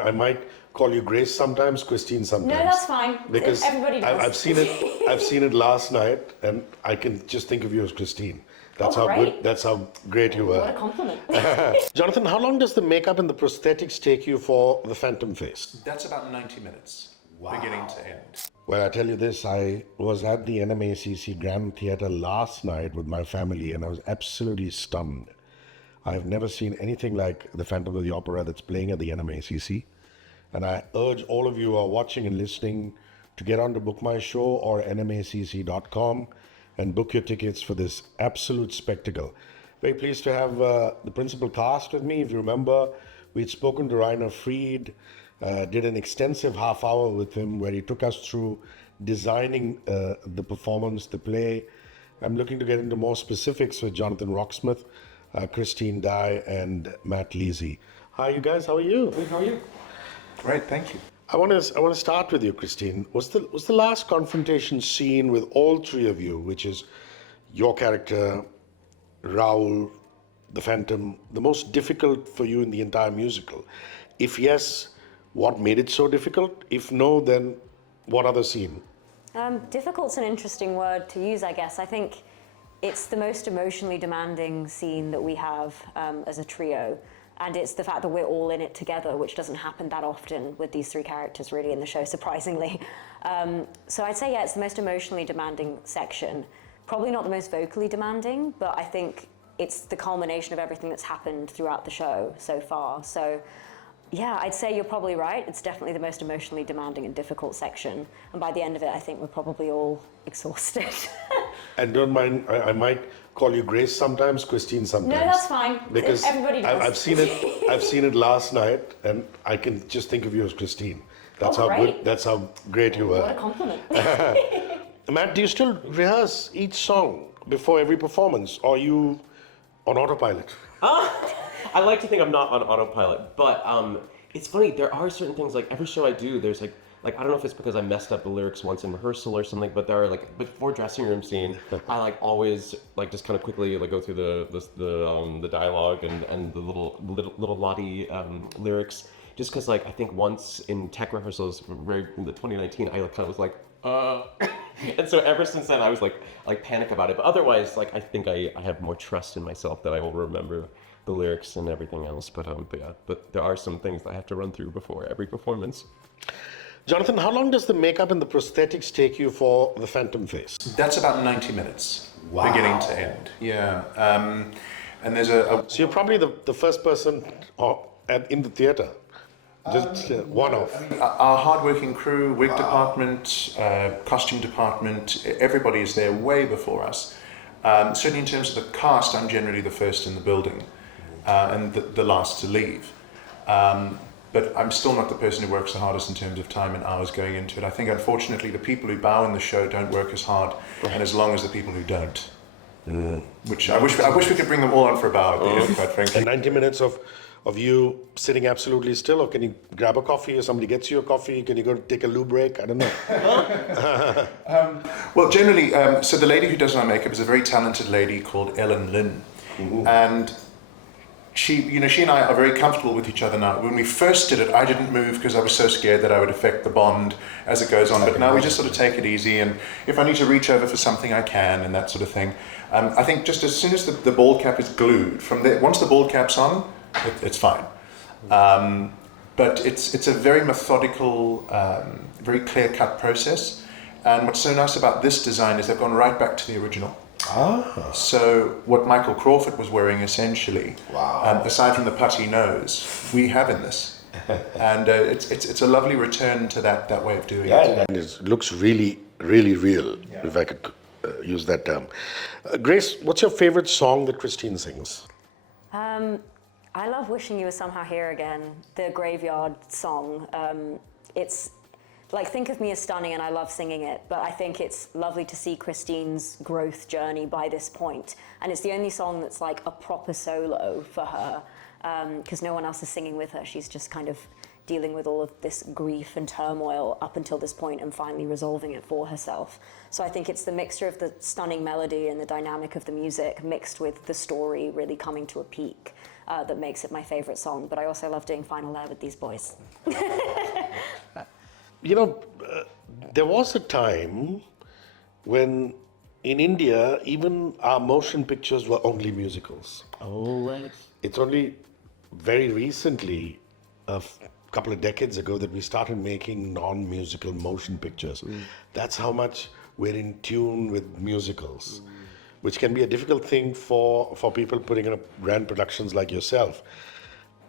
I might call you Grace sometimes, Christine sometimes. No, that's fine. Because everybody does. I've seen it last night, and I can just think of you as Christine. That's how great. good. That's how great you were. What a compliment. Jonathan, how long does the makeup and the prosthetics take you for the Phantom face? That's about 90 minutes, beginning to end. Well, I tell you this, I was at the NMACC Grand Theatre last night with my family, and I was absolutely stunned. I've never seen anything like the Phantom of the Opera that's playing at the NMACC. And I urge all of you who are watching and listening to get on to Book My Show or nmacc.com and book your tickets for this absolute spectacle. Very pleased to have the principal cast with me. If you remember, we'd spoken to Rainer Fried, did an extensive half hour with him where he took us through designing the performance, the play. I'm looking to get into more specifics with Jonathan Roxmouth, Christine Dye, and Matt Leisy. Hi, you guys. How are you? Good, how are you? Great, thank you. I want to start with you, Christine. Was the last confrontation scene with all three of you, which is your character, Raoul, the Phantom, the most difficult for you in the entire musical? If yes, what made it so difficult? If no, then what other scene? Difficult's an interesting word to use, I guess. I think it's the most emotionally demanding scene that we have as a trio. And it's the fact that we're all in it together, which doesn't happen that often with these three characters really in the show, surprisingly. So I'd say, yeah, it's the most emotionally demanding section. Probably not the most vocally demanding, but I think it's the culmination of everything that's happened throughout the show so far. So yeah, I'd say you're probably right. It's definitely the most emotionally demanding and difficult section. And by the end of it, I think we're probably all exhausted. And don't mind, I might call you Grace sometimes, Christine sometimes. No, that's fine. Because everybody does. I've seen it last night, and I can just think of you as Christine. That's how great. good. That's how great you were. What a compliment. Matt, do you still rehearse each song before every performance, or are you on autopilot? I like to think I'm not on autopilot, but it's funny, there are certain things, like every show I do, there's like I don't know if it's because I messed up the lyrics once in rehearsal or something, but there are like, before dressing room scene, I like always like just kind of quickly like go through the dialogue and the little Lottie lyrics, just because like I think once in tech rehearsals, in the 2019, I kind of was like, and so ever since then I was like panic about it. But otherwise, like I think I have more trust in myself that I will remember the lyrics and everything else. But there are some things that I have to run through before every performance. Jonathan, how long does the makeup and the prosthetics take you for the Phantom face? That's about 90 minutes, beginning to end. Yeah, and there's a So you're probably the first person in the theatre. Just one of. Our hardworking crew, wig department, costume department, everybody is there way before us. Certainly in terms of the cast, I'm generally the first in the building and the last to leave. But I'm still not the person who works the hardest in terms of time and hours going into it. I think, unfortunately, the people who bow in the show don't work as hard and as long as the people who don't. Which I wish we could bring them all on for a bow at the end, quite frankly. And 90 minutes of you sitting absolutely still, or can you grab a coffee, or somebody gets you a coffee? Can you go take a loo break? I don't know. Well, generally, so the lady who does my makeup is a very talented lady called Ellen Lynn. Mm-hmm. And she and I are very comfortable with each other now. When we first did it, I didn't move because I was so scared that I would affect the bond as it goes on. But now we just sort of take it easy, and if I need to reach over for something, I can, and that sort of thing. I think just as soon as the bald cap is glued, from there, once the bald cap's on, it's fine. But it's a very methodical, very clear-cut process. And what's so nice about this design is they've gone right back to the original. So what Michael Crawford was wearing essentially, aside from the putty nose, we have in this. And it's a lovely return to that way of doing it. And it looks really, really real, if I could use that term. Grace, what's your favorite song that Christine sings? I love Wishing You Were Somehow Here Again, the Graveyard song. It's like, think of me as stunning, and I love singing it, but I think it's lovely to see Christine's growth journey by this point. And it's the only song that's like a proper solo for her, because no one else is singing with her. She's just kind of dealing with all of this grief and turmoil up until this point and finally resolving it for herself. So I think it's the mixture of the stunning melody and the dynamic of the music mixed with the story really coming to a peak. that makes it my favorite song. But I also love doing Final Air with these boys. You know, there was a time when in India, even our motion pictures were only musicals. Oh, right. It's only very recently, couple of decades ago, that we started making non-musical motion pictures. That's how much we're in tune with musicals, which can be a difficult thing for people putting up grand productions like yourself.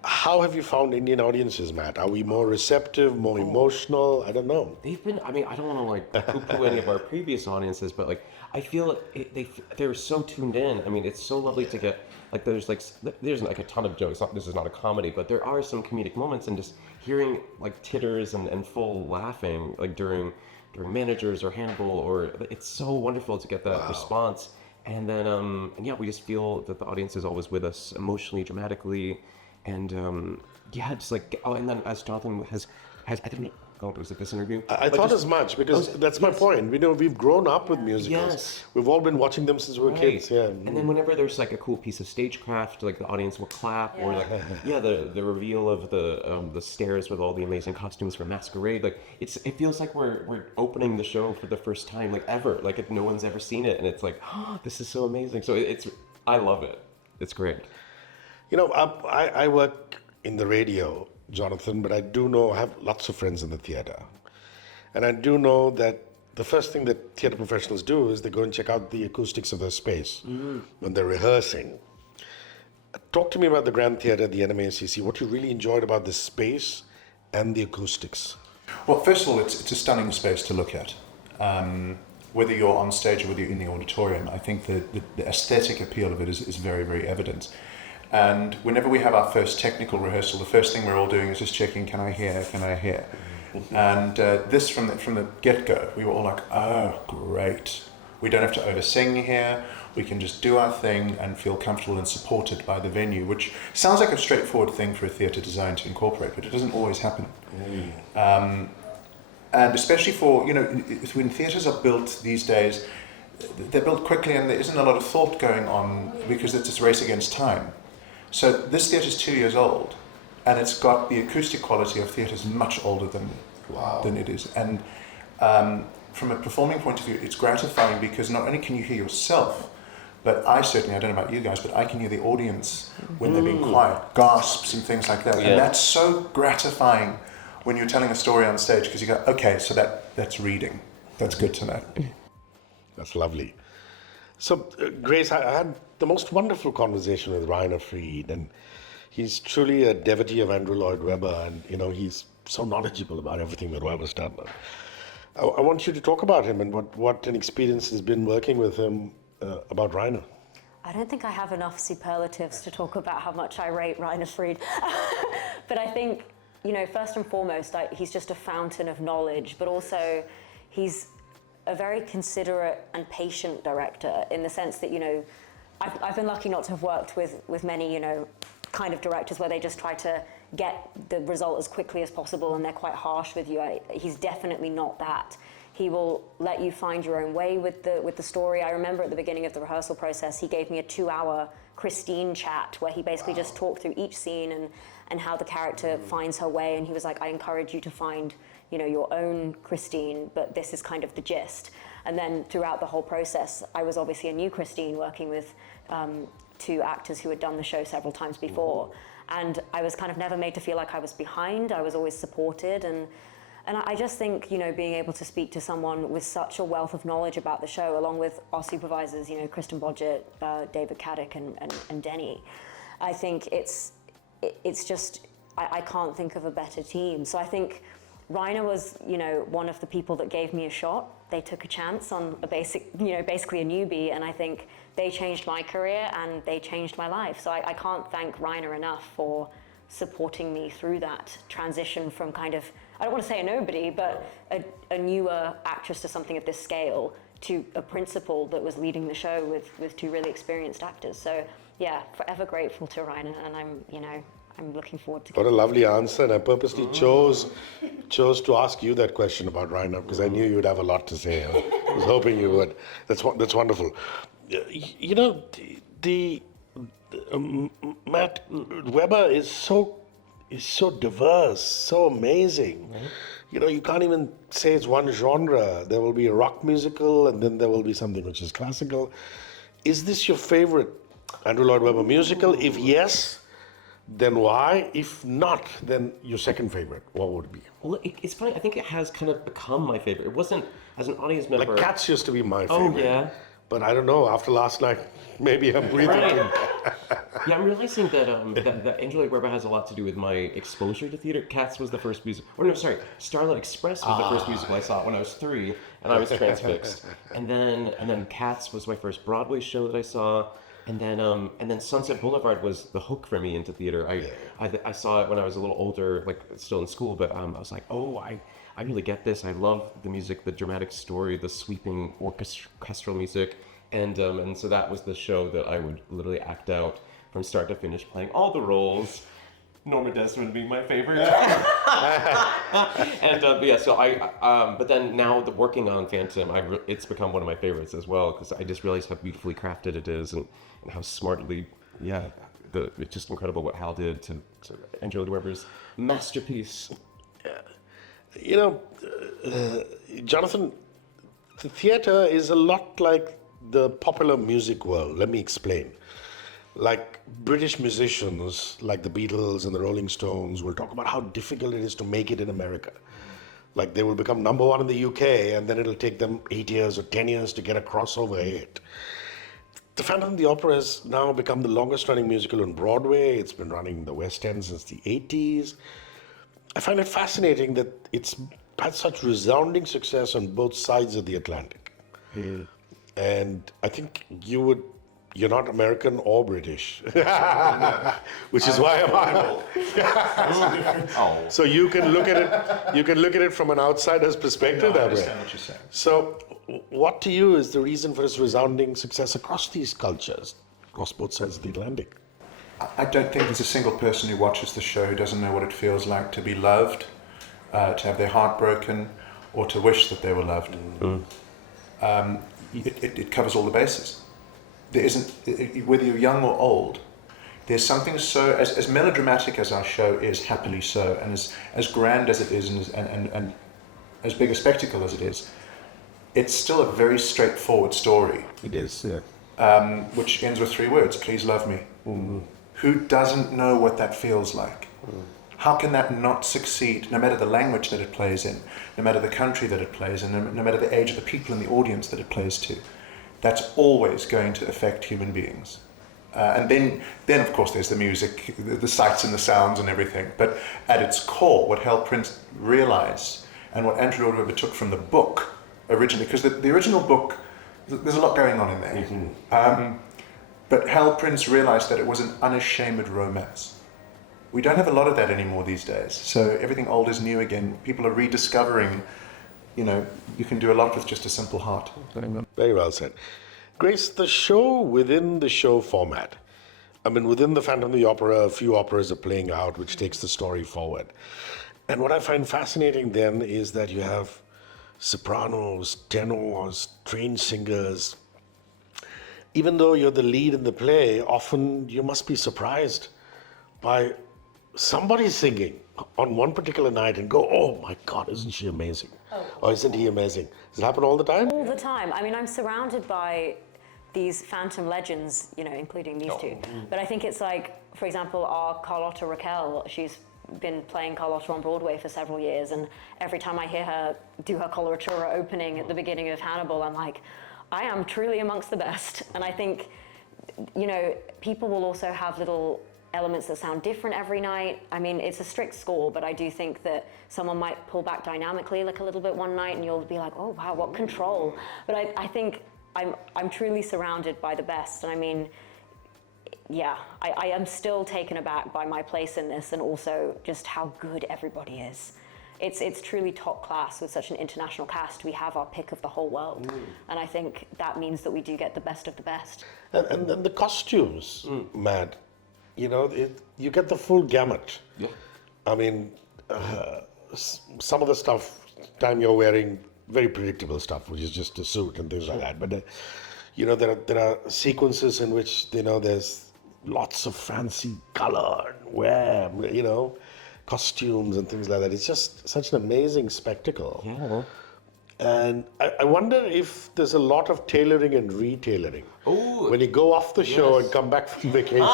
How have you found Indian audiences, Matt? Are we more receptive, more emotional? I don't know. They've been. I mean, I don't want to like poo-poo any of our previous audiences, but like I feel they're so tuned in. I mean, it's so lovely to get like there's like a ton of jokes. This is not a comedy, but there are some comedic moments, and just hearing like titters and full laughing like during managers or Hannibal, or it's so wonderful to get that response. And then and yeah, we just feel that the audience is always with us emotionally, dramatically. And yeah, just like and then as Jonathan has I don't know, was it this interview? I thought as much, because that's my point. We've grown up with musicals. Yes. We've all been watching them since we were kids. Yeah. And then whenever there's like a cool piece of stagecraft, like the audience will clap, or like the reveal of the stairs with all the amazing costumes for Masquerade. Like it feels like we're opening the show for the first time, like ever. Like if no one's ever seen it, and it's like, oh, this is so amazing. So I love it. It's great. You know, I work in the radio, Jonathan, but I do know I have lots of friends in the theatre. And I do know that the first thing that theatre professionals do is they go and check out the acoustics of their space when they're rehearsing. Talk to me about the Grand Theatre, the NMACC, what you really enjoyed about the space and the acoustics. Well, first of all, it's a stunning space to look at. Whether you're on stage or whether you're in the auditorium, I think the aesthetic appeal of it is very, very evident. And whenever we have our first technical rehearsal, the first thing we're all doing is just checking, can I hear? And this, from the get-go, we were all like, oh, great. We don't have to over-sing here. We can just do our thing and feel comfortable and supported by the venue, which sounds like a straightforward thing for a theatre design to incorporate, but it doesn't always happen. And especially for, when theatres are built these days, they're built quickly and there isn't a lot of thought going on because it's a race against time. So this theatre is 2 years old, and it's got the acoustic quality of theatres much older than it is. And from a performing point of view, it's gratifying because not only can you hear yourself, but I don't know about you guys, but I can hear the audience when they're being quiet, gasps and things like that. Yeah. And that's so gratifying when you're telling a story on stage, because you go, okay, so that's reading. That's good to know. That's lovely. So, Grace, I had the most wonderful conversation with Rainer Fried, and he's truly a devotee of Andrew Lloyd Webber, and he's so knowledgeable about everything that Webber's done. I want you to talk about him and what an experience has been working with him about Rainer. I don't think I have enough superlatives to talk about how much I rate Rainer Fried. But I think, first and foremost, he's just a fountain of knowledge, but also he's a very considerate and patient director, in the sense that, I've been lucky not to have worked with many, kind of directors where they just try to get the result as quickly as possible and they're quite harsh with you. He's definitely not that. He will let you find your own way with the story. I remember at the beginning of the rehearsal process, he gave me a 2-hour Christine chat where he basically just talked through each scene and how the character finds her way. And he was like, I encourage you to find, your own Christine, but this is kind of the gist. And then throughout the whole process, I was obviously a new Christine working with 2 actors who had done the show several times before. And I was kind of never made to feel like I was behind. I was always supported. And I just think, being able to speak to someone with such a wealth of knowledge about the show, along with our supervisors, Kristen Bodgett, David Caddick, and Denny, I think it's just, I can't think of a better team. So I think Rainer was, one of the people that gave me a shot. They took a chance on basically a newbie, and I think they changed my career and they changed my life. So I can't thank Rainer enough for supporting me through that transition from kind of, I don't want to say a nobody, but a newer actress to something of this scale, to a principal that was leading the show with 2 really experienced actors. So yeah, forever grateful to Rainer, and I'm looking forward to. What a lovely answer, and I purposely chose to ask you that question about Rainer because I knew you would have a lot to say. I was hoping you would. That's wonderful. Matt, Weber is so diverse, so amazing. You know, you can't even say it's one genre. There will be a rock musical, and then there will be something which is classical. Is this your favorite Andrew Lloyd Webber musical? If yes, then why? If not, then your second favorite, what would it be? Well, it's funny. I think it has kind of become my favorite. It wasn't as an audience member. Like Cats used to be my Oh, favorite. yeah. But I don't know, after last night, maybe I'm rethinking. Yeah, I'm realizing that that Andrew Lloyd Webber has a lot to do with my exposure to theater. Cats was the first music. Or no, sorry, Starlight Express was the first musical I saw when I was 3, and I was transfixed. And then Cats was my first Broadway show that I saw. And then Sunset Boulevard was the hook for me into theater. I saw it when I was a little older, like still in school, but I was like, oh, I really get this. I love the music, the dramatic story, the sweeping orchestral music, and so that was the show that I would literally act out from start to finish, playing all the roles. Norma Desmond being my favorite. And but yeah, so but then now working on Phantom, it's become one of my favorites as well, because I just realized how beautifully crafted it is, and how smartly, it's just incredible what Hal did to Andrew Lloyd Webber's masterpiece. You know, Jonathan, the theater is a lot like the popular music world. Let me explain. Like British musicians, like the Beatles and the Rolling Stones, will talk about how difficult it is to make it in America. Like they will become number one in the UK, and then it'll take them 8 years or 10 years to get a crossover hit. The Phantom of the Opera has now become the longest running musical on Broadway. It's been running in the West End since the 80s. I find it fascinating that it's had such resounding success on both sides of the Atlantic. And I think you're not American or British, which is why I'm humble. So you can look at it from an outsider's perspective that way. I understand what you're saying. So what to you is the reason for its resounding success across these cultures, across both sides of the Atlantic? I don't think there's a single person who watches the show who doesn't know what it feels like to be loved, to have their heart broken, or to wish that they were loved. It covers all the bases. There isn't, whether you're young or old, there's something so, as melodramatic as our show is, happily so, and as grand as it is, and as big a spectacle as it is, it's still a very straightforward story. It is, yeah. Which ends with 3 words: please love me. Who doesn't know what that feels like? How can that not succeed, no matter the language that it plays in, no matter the country that it plays in, no matter the age of the people in the audience that it plays to? That's always going to affect human beings. And then of course there's the music, the sights and the sounds and everything. But at its core, what Hal Prince realized, and what Andrew Lloyd Webber took from the book originally, because the original book, there's a lot going on in there. But Hal Prince realized that it was an unashamed romance. We don't have a lot of that anymore these days. So everything old is new again. People are rediscovering, you can do a lot with just a simple heart. Very well said. Grace, the show within the show format. I mean, within the Phantom of the Opera, a few operas are playing out, which takes the story forward. And what I find fascinating then is that you have sopranos, tenors, trained singers. Even though you're the lead in the play, often you must be surprised by somebody singing on one particular night and go, oh my God, isn't she amazing? Or isn't he amazing? Does it happen all the time? All the time. I mean, I'm surrounded by these phantom legends, including these two. But I think it's like, for example, our Carlotta Raquel, she's been playing Carlotta on Broadway for several years, and every time I hear her do her coloratura opening at the beginning of Hannibal, I'm like, I am truly amongst the best. And I think, people will also have little elements that sound different every night. I mean, it's a strict score, but I do think that someone might pull back dynamically like a little bit one night and you'll be like, oh wow, what control. But I think I'm truly surrounded by the best. And I mean, yeah, I am still taken aback by my place in this, and also just how good everybody is. It's truly top class with such an international cast. We have our pick of the whole world. And I think that means that we do get the best of the best. And the costumes, Matt, you get the full gamut. Yeah. I mean, some of the stuff, time you're wearing very predictable stuff, which is just a suit and things like that. But, there are sequences in which, there's lots of fancy color and wear, costumes and things like that. It's just such an amazing spectacle. Yeah. And I wonder if there's a lot of tailoring and retailoring. Ooh, When you go off the show yes. and come back from vacation,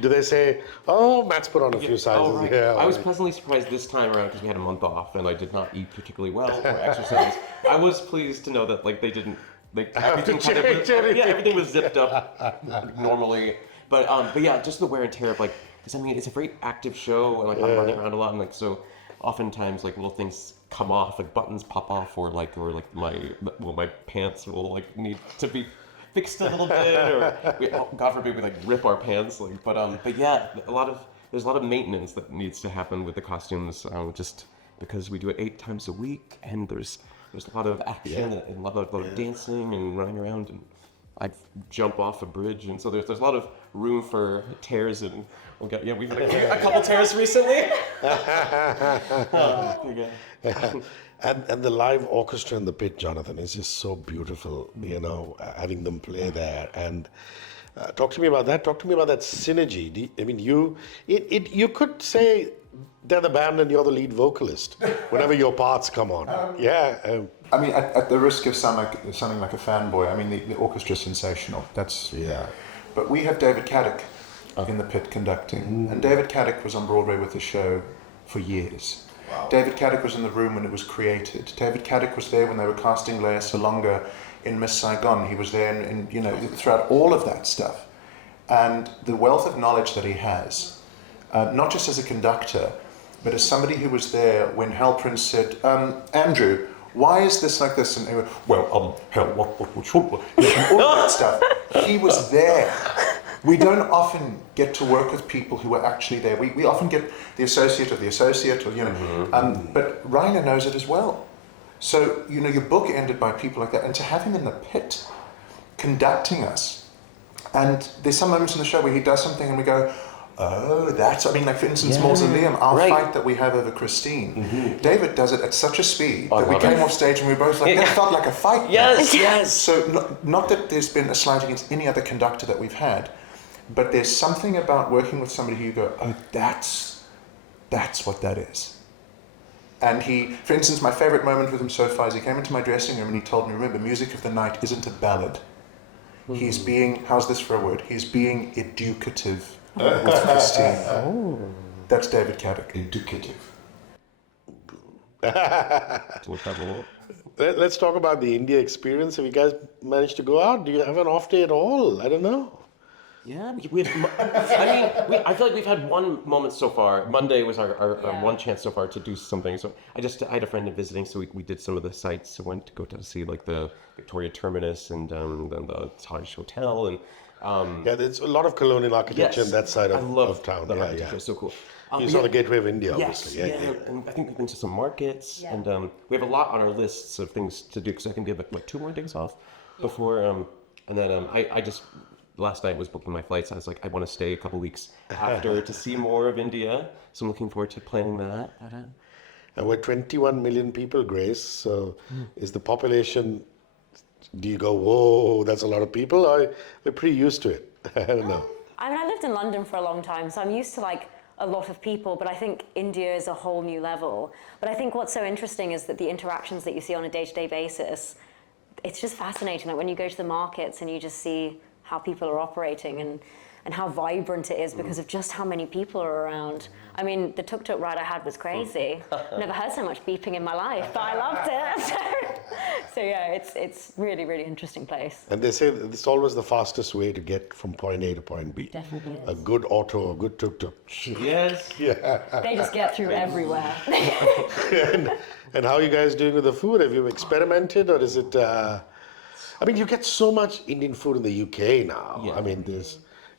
do they say, "Oh, Matt's put on a few sizes"? Oh, right. Yeah. I was pleasantly surprised this time around because we had a month off and I did not eat particularly well or exercise. I was pleased to know that they didn't everything to change anything. everything was zipped up normally. But yeah, just the wear and tear of because it's a very active show and I'm running around a lot and so oftentimes little things come off, buttons pop off, or my pants will need to be fixed a little bit, or God forbid we rip our pants. But yeah, there's a lot of maintenance that needs to happen with the costumes, just because we do it 8 times a week, and there's a lot of action and a lot of dancing and running around, and I jump off a bridge, and so there's a lot of room for tears, and we've had a couple tears recently. And the live orchestra in the pit, Jonathan, is just so beautiful, having them play there. And talk to me about that. Talk to me about that synergy. You could say they're the band and you're the lead vocalist whenever your parts come on. At the risk of sounding like a fanboy, the orchestra's sensational. But we have David Caddick in the pit conducting, and David Caddick was on Broadway with the show for years. Wow. David Caddick was in the room when it was created. David Caddick was there when they were casting Leia Salonga in Miss Saigon. He was there throughout all of that stuff. And the wealth of knowledge that he has, not just as a conductor, but as somebody who was there when Hal Prince said, Andrew, why is this like this? And he went, Hal, all that stuff. He was there. We don't often get to work with people who are actually there. We often get the associate of the associate, but Rainer knows it as well. So, your book ended by people like that, and to have him in the pit conducting us, and there's some moments in the show where he does something and we go, oh, for instance, Mausoleum, our fight that we have over Christine. David does it at such a speed that we came off stage and we were both that felt like a fight. Yes. So not that there's been a slight against any other conductor that we've had, but there's something about working with somebody who you go, oh, that's what that is. And for instance, my favorite moment with him so far is he came into my dressing room and he told me, remember, music of the night isn't a ballad. He's being, how's this for a word? He's being educative with Christine. That's David Caddick. Educative. Let's talk about the India experience. Have you guys managed to go out? Do you have an off day at all? I don't know. Yeah, I feel like we've had one moment so far. Monday was our one chance so far to do something. So I had a friend visiting, so we did some of the sites. So went to go to see the Victoria Terminus and then the Taj Hotel and. There's a lot of colonial architecture in that side of town. The architecture is so cool. You saw the Gateway of India, Yes, obviously. And I think we've been to some markets, and we have a lot on our lists of things to do because I can give 2 more days off before, and then I just last night was booking my flights. I was like, I want to stay a couple weeks after to see more of India, so I'm looking forward to planning that. And we're 21 million people, Grace. So is the population? Do you go, whoa, that's a lot of people? Or we're pretty used to it. I don't know. I lived in London for a long time, so I'm used to a lot of people, but I think India is a whole new level. But I think what's so interesting is that the interactions that you see on a day-to-day basis, it's just fascinating that when you go to the markets and you just see how people are operating and how vibrant it is because of just how many people are around. I mean, the tuk-tuk ride I had was crazy. Never heard so much beeping in my life, but I loved it. So yeah, it's really, really interesting place. And they say that it's always the fastest way to get from point A to point B. Definitely is. A good auto, a good tuk-tuk. Yes. They just get through everywhere. And how are you guys doing with the food? Have you experimented, or is it... you get so much Indian food in the UK now. Yeah.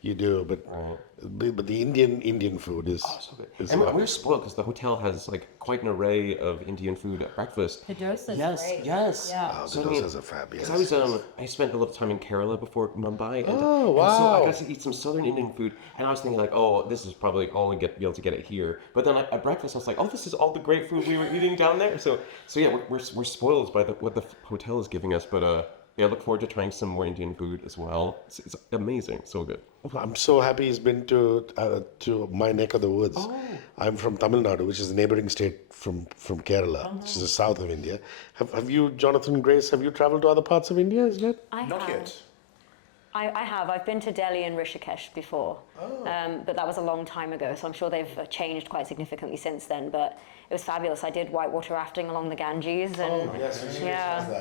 You do, but the Indian food is... so good. And we're spoiled because the hotel has quite an array of Indian food at breakfast. The dosa's Yes. Oh, the dosas are fabulous. I spent a little time in Kerala before Mumbai. And, Oh, wow. And so I got to eat some southern Indian food, and I was thinking this is probably only be able to get it here. But then at breakfast, I was like, oh, this is all the great food we were eating down there. So yeah, we're spoiled by what the hotel is giving us, but Yeah, I look forward to trying some more Indian food as well. It's amazing, so good. I'm so happy he's been to my neck of the woods. Oh. I'm from Tamil Nadu, which is a neighboring state from Kerala, which is the south of India. Have you, Jonathan Grace, have you traveled to other parts of India? Is that? Not yet. I have. I've been to Delhi and Rishikesh before, but that was a long time ago, so I'm sure they've changed quite significantly since then. But it was fabulous. I did whitewater rafting along the Ganges, and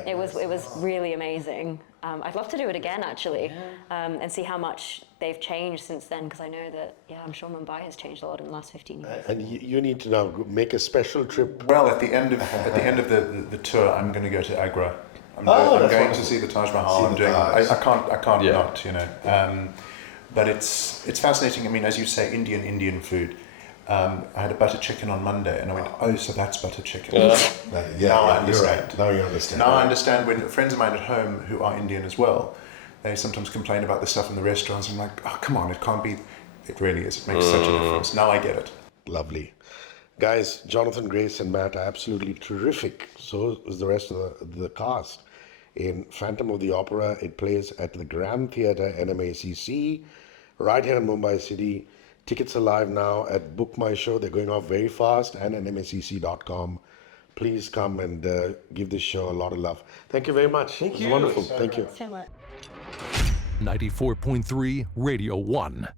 it was really amazing. I'd love to do it again, actually, and see how much they've changed since then, because I know that, I'm sure Mumbai has changed a lot in the last 15 years. And you need to now make a special trip. Well, at the end of the tour, I'm going to go to Agra. I'm going to see the Taj Mahal. I can't not, you know. But it's fascinating. I mean, as you say, Indian food. I had a butter chicken on Monday, and I went, oh, so that's butter chicken. Now I understand. Right. Now you understand. Now I understand when friends of mine at home who are Indian as well, they sometimes complain about the stuff in the restaurants. I'm like, oh, come on, it can't be. It really is. It makes such a difference. Now I get it. Lovely. Guys, Jonathan, Grace, and Matt are absolutely terrific. So is the rest of the cast. In Phantom of the Opera, it plays at the Grand Theatre, NMACC, right here in Mumbai City. Tickets are live now at Book My Show. They're going off very fast, and nmacc.com. Please come and give this show a lot of love. Thank you very much. Thank you. It was wonderful. Thank you. So much. 94.3 Radio 1.